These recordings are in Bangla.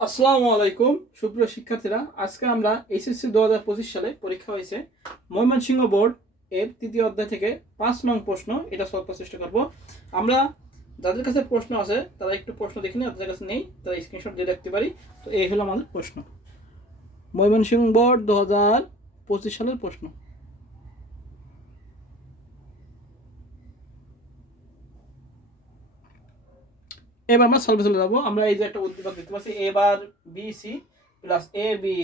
আসসালামু আলাইকুম সুপ্রিয় শিক্ষার্থীরা, আজকে আমরা এইচএসসি 2025 সালে পরীক্ষা হয়েছে ময়মনসিংহ বোর্ড এর তৃতীয় অধ্যায় থেকে 5 নং প্রশ্ন এটা সলভ করার চেষ্টা করব। আমরা যাদের কাছে প্রশ্ন আছে তারা একটু প্রশ্ন দেখে নিই, যাদের কাছে নেই তারা স্ক্রিনশট দিয়ে রাখতে পারি। তো এই হলো আমাদের প্রশ্ন, ময়মনসিংহ বোর্ড 2025 সালের প্রশ্ন। এবার আমরা সলভে চলে যাবো। আমরা এই যে একটা উদ্দীপক দেখতে পাচ্ছি, এ বার B C plus A B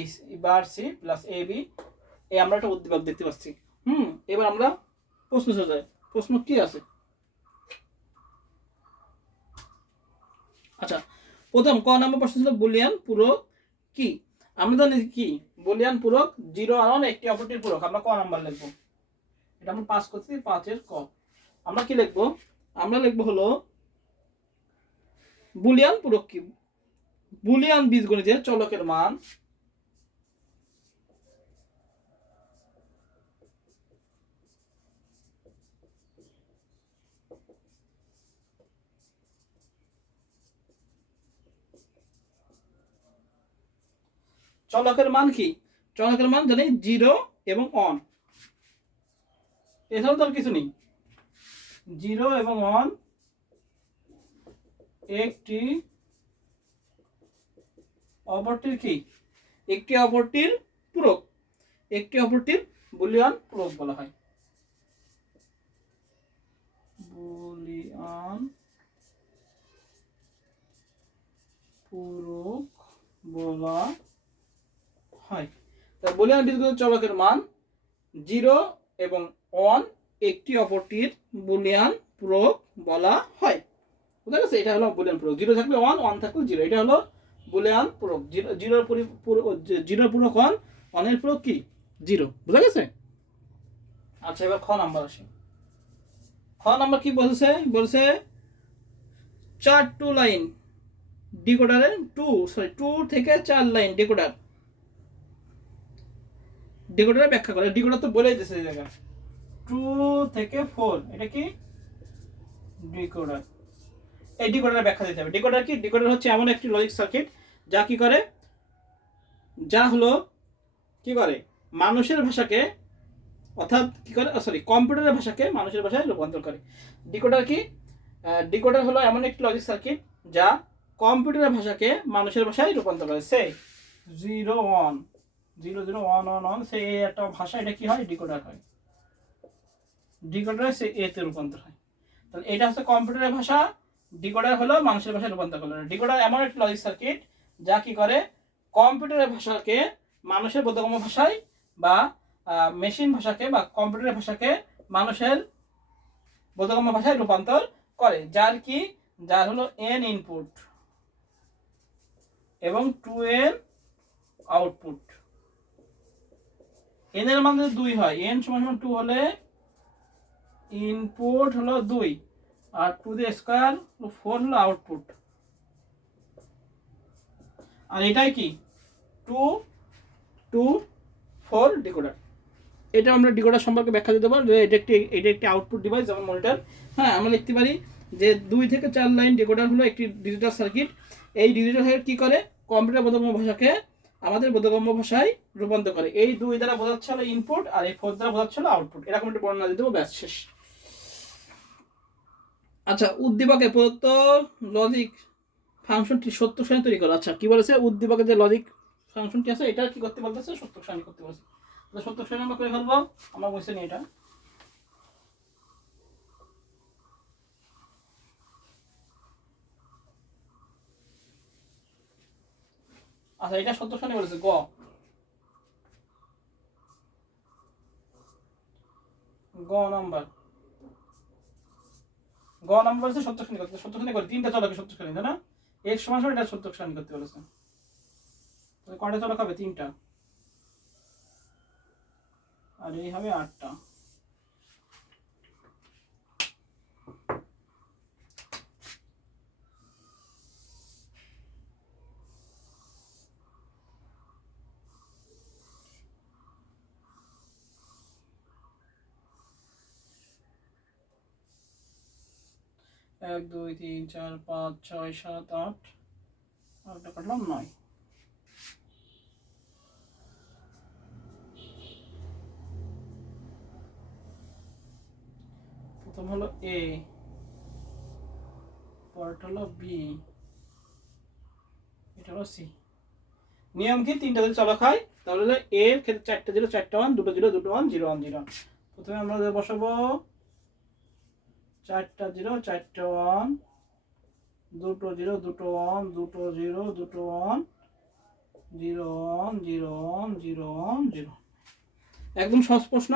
bar C plus A B, এই আমরা একটা উদ্দীপক দেখতে পাচ্ছি। এবার আমরা প্রশ্ন চলে যাই, প্রশ্ন কি আছে। আচ্ছা, প্রথম ক নম্বর প্রশ্ন ছিল বুলিয়ান পূরক কি। আমরা জানি কি বুলিয়ান পূরক 0 আর 1 একটি অপরটির পূরক। আমরা ক নাম্বার লিখবো, এটা আমরা পাস করছি 5 এর ক। আমরা কি লিখবো, আমরা লিখবো হলো বুলিয়ান পূরক কি। বুলিয়ান বীজগণিতের চলকের মান চলকের মান কি, চলকের মান জানি 0 এবং 1, এছাড়াও তো আর কিছু নেই। 0 এবং 1 একটি অপরটির কি, একটি অপরটির পূরক, একটি অপরটির বুলিয়ান পূরক বলা হয়। বুলিয়ান পূরক বলা হয়। তাই বুলিয়ান বীজগণিত চলকের মান 0 এবং 1 একটি অপরটির বুলিয়ান পূরক বলা হয়। বুঝা গেছে, এটা হলো বুলিয়ান পূরক। 0 থাকলে 1, 1 থাকলে 0, এটা হলো বুলিয়ান পূরক। 0 পূরক 1, 1 এর পূরক কি 0। বুঝা গেছে। আচ্ছা, এবার খ নাম্বার আসে। খ নাম্বার কি বলছে, বলছে 4 লাইন ডিকোডারের 2 থেকে 4 লাইন ডিকোডারের ব্যাখ্যা করে। ডিকোডার তো বলেই দিয়েছে এই জায়গায় 2 থেকে 4, এটা কি ডিকোডার। এই ডিকোডারের ব্যাখ্যা দিতে হবে। ডিকোডার কি, ডিকোডার হচ্ছে এমন একটি লজিক সার্কিট যা কি করে, যা হলো কি করে মানুষের ভাষাকে, অর্থাৎ কি করে, কম্পিউটারের ভাষাকে মানুষের ভাষায় রূপান্তর করে। ডিকোডার কি, ডিকোডার হলো এমন একটি লজিক সার্কিট যা কম্পিউটারের ভাষাকে মানুষের ভাষায় রূপান্তর করে। সে 0 1 0 0 1 1 1, সেই একটা ভাষা, এটা কি হয় ডিকোডার হয়। ডিকোডার সে এতে রূপান্তর হয়। তাহলে এটা হচ্ছে কম্পিউটারের ভাষা, ডিকোডার হলো মানুষের ভাষায় রূপান্তর করে। ডিকোডার এমন একটি লজিক সার্কিট যা কি করে কম্পিউটারের ভাষাকে মানুষের বোধগম্য ভাষায়, বা মেশিন ভাষাকে বা কম্পিউটারের ভাষাকে মানুষের বোধগম্য ভাষায় রূপান্তর করে। যার হলো n ইনপুট এবং 2n আউটপুট। n এর মান যদি 2 হয়, n = 2 হলে ইনপুট হলো 2 আর 2 দিয়ে স্কয়ার 4 হলো আউটপুট। আর এটাই কি 2 2 4 ডিকোডার। এটা আমরা ডিকোডার সম্পর্কে ব্যাখ্যা দিতে পারি যে এটা একটি আউটপুট ডিভাইস, যেমন মনিটর। হ্যাঁ, আমরা লিখতে পারি যে 2 থেকে 4 লাইন ডিকোডার হলো একটি ডিজিটাল সার্কিট। এই ডিজিটাল সার্কিট কি করে কম্পিউটার বোধগম্য ভাষাকে আমাদের বোধগম্য ভাষায় রূপান্তর করে। এই 2 দ্বারা বোঝাচ্ছে হলো ইনপুট আর এই 4 দ্বারা বোঝাচ্ছে হলো আউটপুট। এরকম একটা বর্ণনা দিতে হবে, ব্যাস শেষ। আচ্ছা, উদ্দীপকে প্রদত্ত লজিক ফাংশনটি সত্য সারণী তৈরি করো। আচ্ছা, কি বলেছে, উদ্দীপকে যে লজিক ফাংশনটি আছে এটা কি করতে বলতেছে, সত্য সারণী করতে বলছে। সত্য সারণী আমরা করে ফেলবো, আমরা বুঝতে নিই এটা। আচ্ছা, এটা সত্য সারণী বলেছে গ নাম্বার, বলেছে সত্য সারণী করতে। সত্য সারণী করে 3টা চলকে সত্য সারণী, তাই না? x = এটা সত্য সারণী করতে বলেছে। তাহলে কয়টা চলক হবে, 3টা, আর এই হবে 8টা। 1 2 3 4 5 6 7 8, 8টা কাটলাম 9। প্রথম হলো এ, পরেরটা হলো বি, এটা হলো সি। নিয়ম কি, তিনটা যদি চলক হয় তাহলে এর ক্ষেত্রে 4টা 0 4টা 1, 2টো 0 2টো 1 0 1 0। প্রথমে আমরা বসাবো 4টা 0 4টা 1, 2টো 0 2টো 1 2টো 0 2টো 1 0 1 0 1 0 1 0। একদম সহজ প্রশ্ন,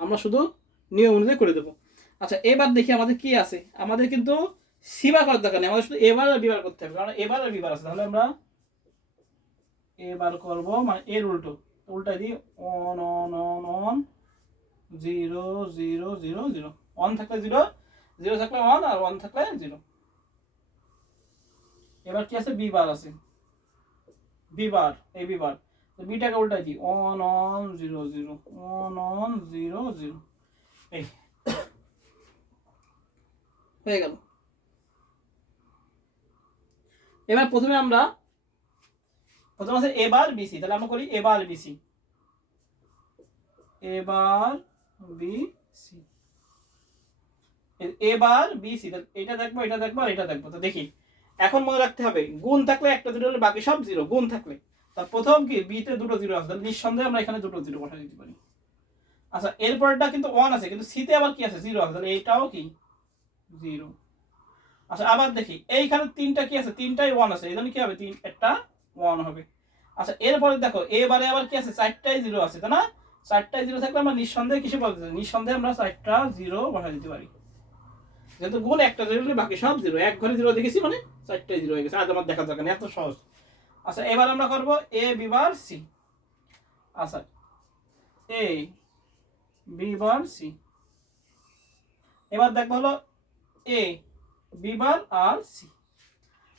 আমরা শুধু নিয়ম অনুযায়ী করে দেবো। আচ্ছা এবার দেখি আমাদের কি আছে। আমাদের কিন্তু সিবার করার দরকার নেই, আমাদের শুধু এবার আর বিবার করতে হবে, কারণ এবার আর বিবার আছে। তাহলে আমরা এবার করব, মানে এর উল্টো, উল্টা দিই 1 1 1 1 0 0 0 0। 1 থাকলে 0, 0 থাকলে 1 আর 1 থাকলে 0। এবার কি আছে, বিবার আছে, বিবার, এই বিবার, তো বিটাকে উল্টাই দিই 1 1 0 0 1 1 0 0। এই হয়ে গেল। এবার প্রথমে আমরা আছে এবার বিসি, তাহলে আমরা করি এবার বিসি, এবার বিসি, এবার বিসি। এটা দেখবো এটা দেখবো আর এটা দেখবো। তো দেখি, এখন মনে রাখতে হবে গুণ থাকলে একটা 0 হলে বাকি সব 0, গুণ থাকলে। তার প্রথম কি, বি তে 2টো 0 আছে, তাহলে নিঃসন্দেহে আমরা এখানে 2টো 0 বসাই দিতে পারি। আচ্ছা এরপরটা কিন্তু 1 আছে, কিন্তু সি তে আবার কি আছে, 0 আছে, তাহলে এইটাও কি 0। আচ্ছা আবার দেখি এইখানে 3টা কি আছে, 3টাই 1 আছে, এজন্য কি হবে, 3 একটা 1 হবে। আচ্ছা এরপরে দেখো এবারে আবার কি আছে, 4টাই 0 আছে, তাই না? 4টাই 0 থাকলে আমরা নিঃসন্দেহে কিছু বলতে চাই, নিঃসন্দেহে আমরা 4টা 0 বসাই দিতে পারি। যেহেতু গুণ একটা 0 হলে বাকি সব 0, এক ঘরে 0 দেখেছি মানে 4টাই 0 হয়ে গেছে, আজ আমার দেখা দরকার নেই, এত সহজ। আচ্ছা এবার আমরা করব এ বিবার সি। আচ্ছা এ বিবার সি, এবার দেখবো হলো এ বিবার আর সি।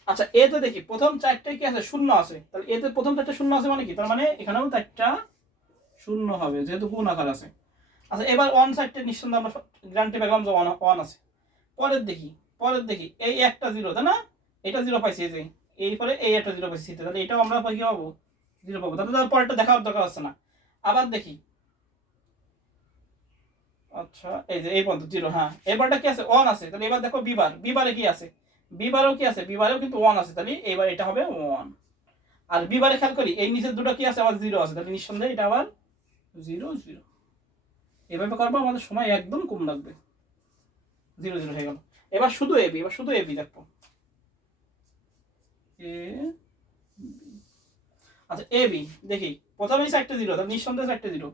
আচ্ছা এতে দেখি প্রথম 4টায় কি আছে, শূন্য আছে, তাহলে এতে প্রথম 4টা শূন্য আছে মানে কি, তার মানে এখানেও 4টা শূন্য হবে, যেহেতু গুণ আকার আছে। আচ্ছা এবার 1 সাইডটা নিঃসন্দেহে আমরা গ্যারান্টি পেলাম যে 1 আছে। পরের দেখি এই একটা 0, তাই না? এটা 0 পাইছি, এই যে এই পরে এই একটা 0 পাইছি, তাহলে এটাও আমরা কি পাবো, 0 পাবো, তাহলে তার পরেরটা দেখার দরকার আছে না। আবার দেখি, আচ্ছা এই যে এই পর্যন্ত 0, হ্যাঁ এবারটা কি আছে, 1 আছে, তাহলে এবার দেখো বিবারে কি আছে, বিবারেও কি আছে, বিবারেও কিন্তু 1 আছে, তাহলে এবার এটা হবে 1। আর বিবারে খেয়াল করি এই নিচের দুটো কি আছে, আবার 0 আছে, তাহলে নিঃসন্দেহে এটা আবার 0 0। এভাবে করবো, আমাদের সময় একদম কম লাগবে। 0 0 হয়ে গেল। এবার শুধু এবি দেখবো, এ আচ্ছা এবি দেখি প্রথমেই 4টে 0, তাহলে নিঃসন্দেহে 4টে 0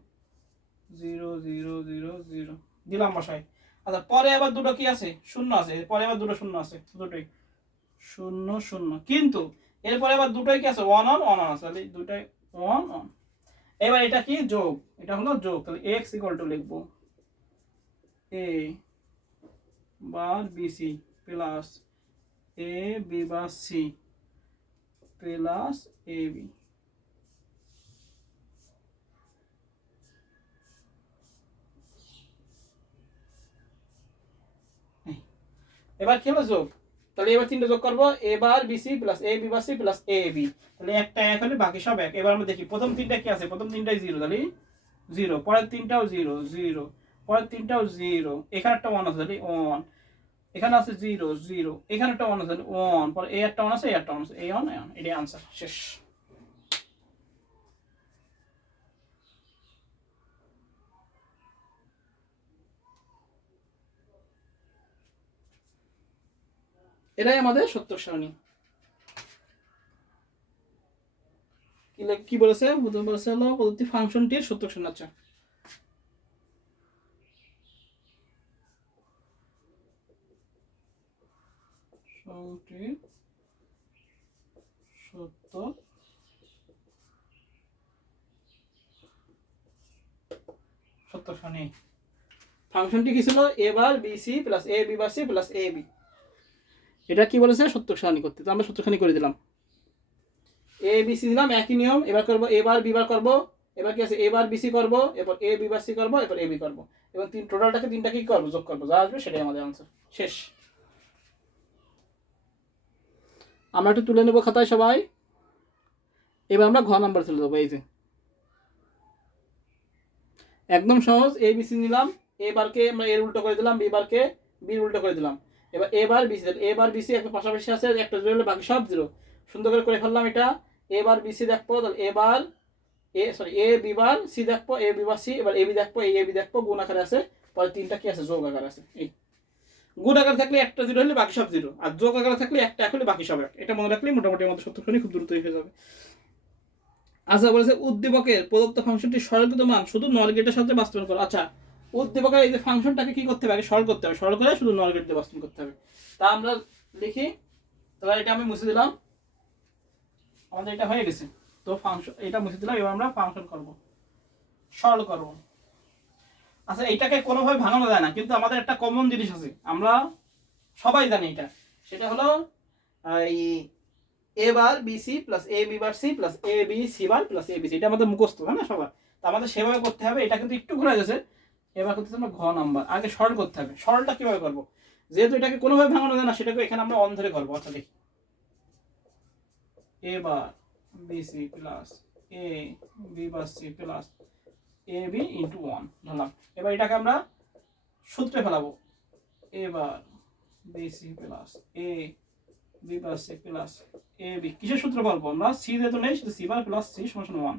0 0 0 0 দিলাম বসাই। আচ্ছা পরে আবার দুটো কি আছে, শূন্য আছে, পরে আবার দুটো শূন্য আছে, দুটোই 0 0, কিন্তু এরপরে আবার দুটোই কি আছে, 1 1 1 আছে, তাহলে দুটোই 1 1। এবার এটা কি যোগ, এটা হলো যোগ, তাহলে x = লিখবো এ বার বিসি প্লাস এ বি বা সি প্লাস এ বি। এবার কি হলো যোগ, তাহলে এবার 3টে যোগ করবো, এ বার বিসি প্লাস এ বি বা সি প্লাস এ বি, তাহলে একটা 1 হলে বাকি সব 1। এবার আমরা দেখি প্রথম 3টা কি আছে, প্রথম 3টাই 0, তাহলে 0, পরের 3টাও 0 0, পরের 3টাও 0, এখানে একটা 1 আছে, তাহলে 1, এখানে আছে 0 0, এখানে একটা 1 আছে, তাহলে 1, পরে এই একটা 1 আছে, এই একটা 1 আছে, এই 1 এটাই आंसर শেষ। এটাই আমাদের সত্যক সারণী। কি বলেছে, প্রথম বলেছে হলো প্রদত্ত ফাংশনটির সত্যক সারণী। আচ্ছা সত্যক সারণী, ফাংশনটি কি ছিল, এ বার বিসি প্লাস এ বি বা সি প্লাস এ বি। এটা কি বলেছে, সত্যক সারণী করতে, তো আমরা সত্যক সারণী করে দিলাম। এ বি সি দিলাম, একই নিয়ম। এবার করবো এ বার বি বার করবো, এবার কি আছে, এ বার বিসি করবো, এরপর এ বি বার সি করবো, এরপর এ বি করবো, এবং টোটালটাকে 3টা কি করবো, যোগ করবো, যা আসবে সেটাই আমাদের आंसर শেষ। আমরা একটু তুলে নেবো খাতায় সবাই। এবার আমরা ঘ নাম্বার তুলে দেবো। এই যে একদম সহজ, এ বি সি নিলাম, এ বারকে আমরা এর উল্টো করে দিলাম, বি বারকে বির উল্টো করে দিলাম। এবার এ বার বিসি, এ বার বিসি একটা পাশাপাশি আছে, একটা জিরো হলে বাকি সব জিরো। সুন্দর করে ফেললাম এটা। এ বার বিসি দেখবো, তাহলে এ বার এ বি বার সি দেখবো, এ বি বার সি, এবার এ বি দেখবো, এ বি দেখবো, গুণ আকারে আছে, পরে তিনটা কি আছে যোগ আকারে আছে। এই গুণ আকারে থাকলে একটা জিরো হলে বাকি সব জিরো, আর যোগ আকারে থাকলে একটা এক হলে বাকি সব এক। এটা মনে রাখলে মোটামুটি আমাদের সূত্রখানি খুব দ্রুত হয়ে যাবে। আচ্ছা বলেছে উদ্দীপকের প্রদত্ত ফাংশনটি সরলীকৃত মান শুধু নর গেটের সাথে বাস্তবায়ন করো। আচ্ছা উদ্দীপকের এই যে ফাংশনটাকে কি করতে হবে, আগে সরল করতে হবে, সরল করে শুধু নর গেট দিয়ে বাস্তবায়ন করতে হবে। তা আমরা লিখি, তাহলে এটা আমি মুছে দিলাম, আমাদের এটা হয়ে গেছে। তো ফাংশন এটা মুছে দিলাম, এবার আমরা ফাংশন করব, সরল করব। আচ্ছা এইটাকে কোনোভাবে ভাঙানো যায় না, কিন্তু আমাদের একটা কমন জিনিস আছে, আমরা সবাই জানি এটা, সেটা হলো এই এ বার BC plus A B bar C plus A B C bar plus A B C. এটা আমাদের মুখস্থ, তাই না সবার? তো আমাদের সেভাবে করতে হবে। এটা কিন্তু একটু ঘুরে গেছে, এবার করতে আমরা ঘ নাম্বার আগে সরল করতে হবে। সরলটা কিভাবে করব, যেহেতু এটাকে কোনোভাবে ভাঙানো যায় না, সেটাকে এখানে আমরা অন ধরে করবো। আচ্ছা দেখি, এ বার BC plus A B bar C plus A B into one ধরলাম। এবার এটাকে আমরা সূত্রে ফেলাবো, এ বার BC plus A B bar C plus A B. কিসের সূত্র বলবো আমরা? সি যেহেতু নেই, সেটা সি বার প্লাস সি সমান ওয়ান,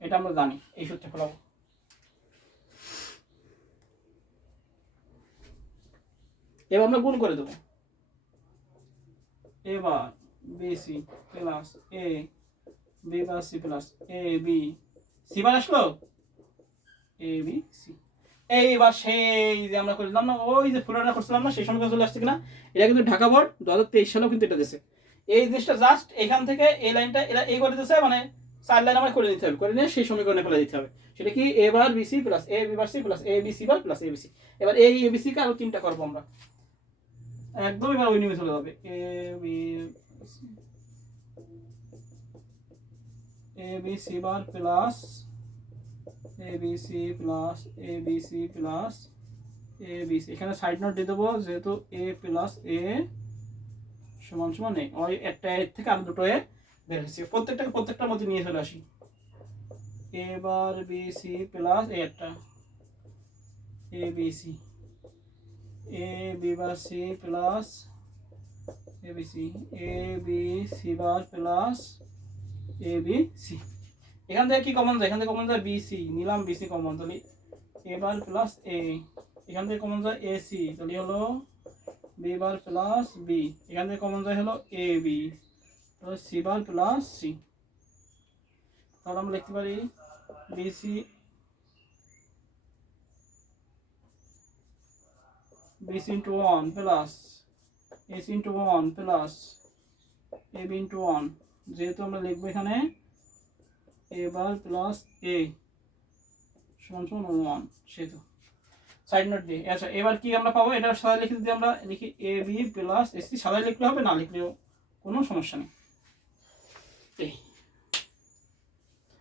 এটা আমরা জানি। এই সূত্রে ফেলাবো। এবার আমরা গুণ করে দেবো, এবার BC plus A B bar C plus A B C বার আসলো, এ বি সি। এইবার সেই যে আমরা করলাম না, ওই যে ফুলাটা করছিলাম না, সেই সময় চলে আসছে কিনা? এটা কিন্তু ঢাকা বোর্ড 2023 সালেও কিন্তু এটা দিয়েছে। এই জিনিসটা জাস্ট এখান থেকে এই লাইনটা এরা এই করে দিয়েছে, মানে 4 লাইন আমরা করে নিতে হবে, করে নিয়ে সেই সমীকরণে ফেলে দিতে হবে। সেটা কি এ বার BC plus A B bar C plus A B C bar plus A B C. এবার এই এ বি সি কে আরো তিনটা করবো আমরা, একদম এবার ওই নিয়মে চলে যাবে। A B C bar plus A B C plus A B C plus A B C. এখানে সাইড নোট দিয়ে দেবো, যেহেতু এ প্লাস এ সমান সমান এ, ওই একটা এর থেকে আর দুটো এ বের হয়েছে, প্রত্যেকটার মধ্যে নিয়ে চলে আসি। এবার বি সি প্লাস এ একটা A B C, A B bar C plus A B C, A B C bar plus A B C. এখান থেকে কি কমন যায়? এখান থেকে কমন যায় বি সি, নিলাম বি সি কমন, তাহলে এ বার প্লাস এ। এখান থেকে কমন যায় এ সি, তাহলে হলো বি বার প্লাস বি। এখান থেকে কমন যায় হলো এ বি, তাহলে সি বার প্লাস সি। তাহলে আমরা লিখতে পারি B C BC into one plus AC into one plus A B into one. যেহেতু আমরা লিখবো এখানে এ বার প্লাস এ সমান সমান ওয়ান, সেহেতু সাইড নোট দিয়ে। আচ্ছা এবার কি আমরা পাবো? এটা সাদা লিখে দিতে আমরা লিখি এ বি প্লাস এসি, সাদা লিখলে হবে, না লিখলেও কোনো সমস্যা নেই।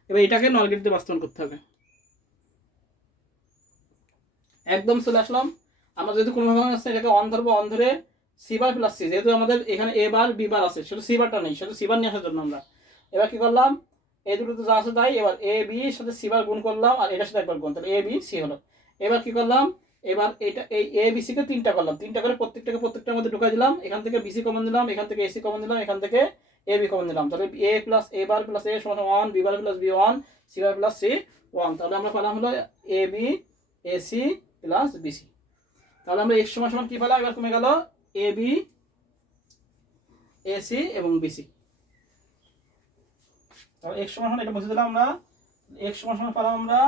এবার এটাকে নর গেট দিয়ে বাস্তবায়ন করতে হবে। একদম চলে আসলাম। আমরা যেহেতু কোনো ভাবে আছে, এটাকে অন ধরবো, অন ধরে সি বার প্লাস সি, যেহেতু আমাদের এখানে এ বার বি বার আছে, শুধু সি বারটা নেই, শুধু সি বার নিয়ে আসার জন্য আমরা এবার কি করলাম, এই দুটোতে যা আছে তাই। এবার এ বি সাথে সি বার গুণ করলাম, আর এটার সাথে একবার গুণ, তাহলে এ বি সি হলো। এবার কি করলাম, এবার এটা এই এ বি সি কে তিনটা করলাম, তিনটা করে প্রত্যেকটার মধ্যে ঢুকাই দিলাম। এখান থেকে বিসি কমন দিলাম, এখান থেকে এসি কমন দিলাম, এখান থেকে এ বি কমন দিলাম, তাহলে এ plus A bar plus A সমান one, B bar plus B one, C bar plus C one. তাহলে আমরা পেলাম হলো A B AC plus BC. তাহলে আমরা এক্স সমান সমান কি পেলাম? এবার কমে গেল এ বি এসি এবং বিসি। তাহলে এক্স সমান সমান এটা মুছে দিলাম আমরা, এক্স সমান সমান পেলাম আমরা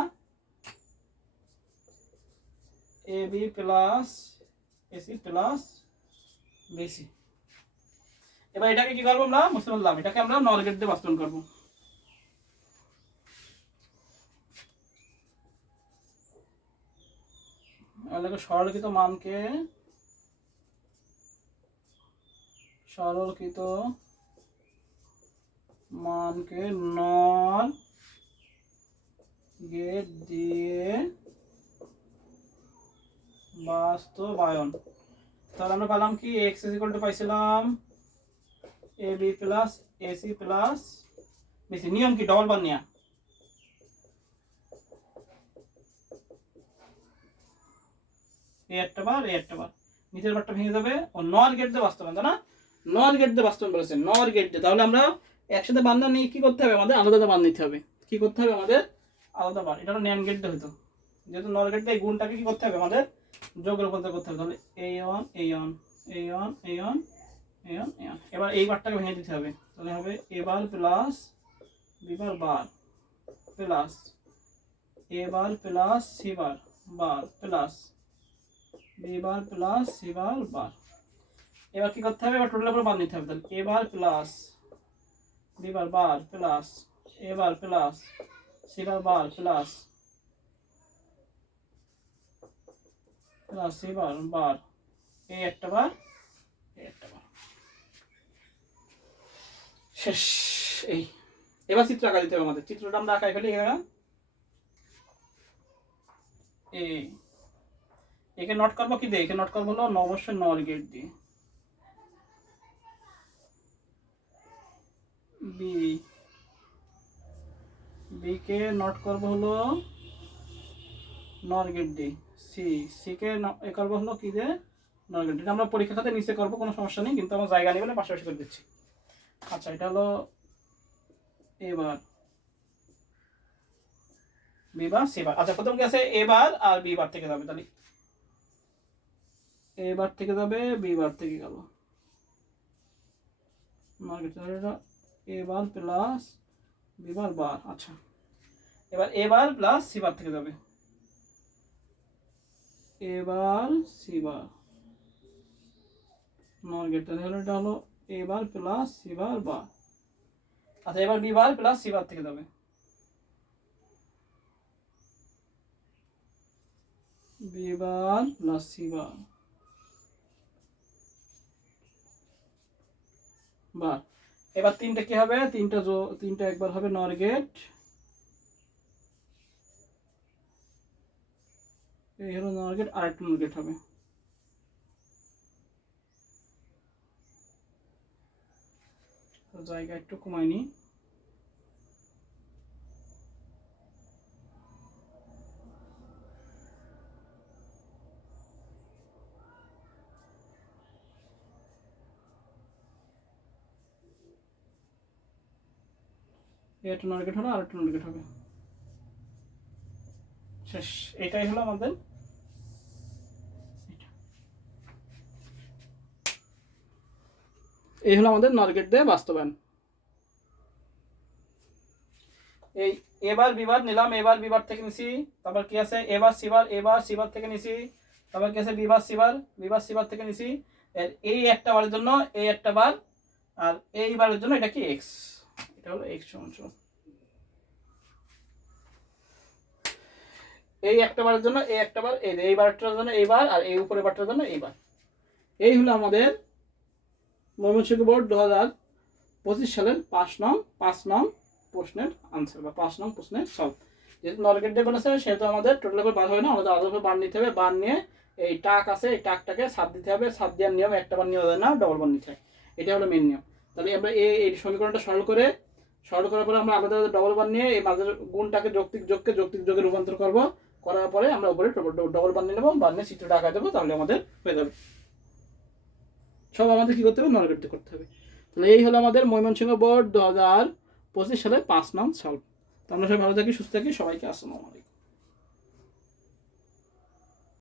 A B plus AC plus BC. এবার এটাকে কি করবো আমরা? মুছে ফেললাম, এটাকে আমরা নর গেট দিয়ে বাস্তবায়ন করবো। সরলকৃত মানকে নর গেট দিয়ে বাস্তবায়ন। তাহলে আমরা পেলাম কি, এক্স ইজ ইকুয়াল টু পাইছিলাম A B plus AC plus BC. নিয়ম কি? ডবল বার নেয়া, এ একটা বার এ একটা বার, নিচের বারটা ভেঙে যাবে ও নর গেট দিয়ে বাস্তবায়ন, তাই না? নর গেট দিয়ে বাস্তবায়ন বলেছে, নর গেট দিয়ে। তাহলে আমরা একসাথে বার না নিয়ে কি করতে হবে, আমাদের আলাদা বার নিতে হবে। কি করতে হবে আমাদের? আলাদা বার। এটা হলো ন্যান্ড গেট দিয়ে হতো, যেহেতু নর গেট দিয়ে এই গুণটাকে কি করতে হবে আমাদের? যোগের উপর করতে হবে। তাহলে a1 a1 a1 a1 a1 a1। এবার এই বারটাকে ভেঙে দিতে হবে, তাহলে হবে a bar plus b bar bar plus a bar plus c bar bar plus b bar plus c bar bar. এবার কি করতে হবে? এবার টোটালের উপর বার নিতে হবে। তাহলে a bar plus b bar bar plus a bar plus c bar bar plus plus c বার বার, এই একটা বার এই একটা বার, শেষ। এই এবার চিত্র আঁকা দিতে হবে আমাদের। চিত্রটা আমরা আঁকাই ফেলি। একে নোট করবো কি দিয়ে? একে নোট করবো হলো অবশ্যই নর গেট দিয়ে। বি কে নোট করবো হলো নর গেট দিয়ে। সি কে এ করবো হলো কি দিয়ে? নর গেট। এটা আমরা পরীক্ষা খাতে নিচে করবো, কোনো সমস্যা নেই, কিন্তু আমার জায়গা নেই বলে পাশাপাশি করে দিচ্ছি। আচ্ছা, এটা হলো এবার বি বার সি বার। আচ্ছা, প্রথম কি আছে? এ বার আর বি বার থেকে যাবে, তাহলে এ বার থেকে যাবে বি বার থেকে গেল মার্কেট, এ বার প্লাস বি বার বার। আচ্ছা, এবার এ বার প্লাস সি বার থেকে যাবে এ বার সি বার মার্কেট, তাহলে এটা হলো এ বার প্লাস সি বার বার। আচ্ছা, এবার B bar plus C bar থেকে যাবে B bar plus C bar bar. এবার তিনটা কি হবে? তিনটা একবার হবে নর গেট। এই হলো নর গেট, আর একটা নর গেট হবে। জায়গা একটু কমাই নি। একটা নর গেট হলো, আর একটা নর গেট হবে, শেষ। এটাই হলো আমাদের, এই হলো আমাদের নর গেট দিয়ে বাস্তবায়ন। এই এবার বিবার নিলাম, এবার বিবার থেকে নিছি। তারপর কি আছে? এবার সিবার, এবার সিবার থেকে নিছি। তারপর কি আছে? বিবার সিবার, বিবার সিবার থেকে নিছি। এই একটা বারের জন্য এই একটা বার, আর এই বারের জন্য এটা কি? এক্স। এটা হলো এক্স সমান সমান এই একটা বারের জন্য এই একটা বার, এই বারটার জন্য এই বার, আর এই উপরের বারটার জন্য এই বার। এই হলো আমাদের ময়মনসিংহ বোর্ড 2025 সালের 5 নং প্রশ্নের আনসার, বা 5 নং প্রশ্নের সলভ। যেহেতু নরগেট ডে বলেছে, সেহেতু আমাদের টোটাল করে বার হয় না, আমাদের আলাদা করে বার নিতে হবে। বার নিয়ে এই টাক আছে, এই টাকটাকে সাত দিতে হবে। সাত দেওয়ার নিয়ম একটা বার নেওয়া যায় না, ডবল বার নিতে হয়। এটা হলো মেন নিয়ম। তাহলে আমরা এই সমীকরণটা সরল করার পরে আমরা আলাদা আলাদা ডবল বার নিয়ে এই মাঝের গুণটাকে যৌক্তিক যোগে রূপান্তর করবো। করার পরে আমরা উপরে ডবল বার নিয়ে নেবো, বার নিয়ে চিত্রটা আঁকা দেবো, তাহলে আমাদের হয়ে যাবে। সব আমাদের কি করতে হবে? নরগেট করতে হবে। তাহলে এই হলো আমাদের ময়মনসিংহ বোর্ড 2025 সালে 5 নং সলভ। তো আমরা সবাই ভালো থাকি, সুস্থ থাকি। সবাইকে আসসালামু আলাইকুম।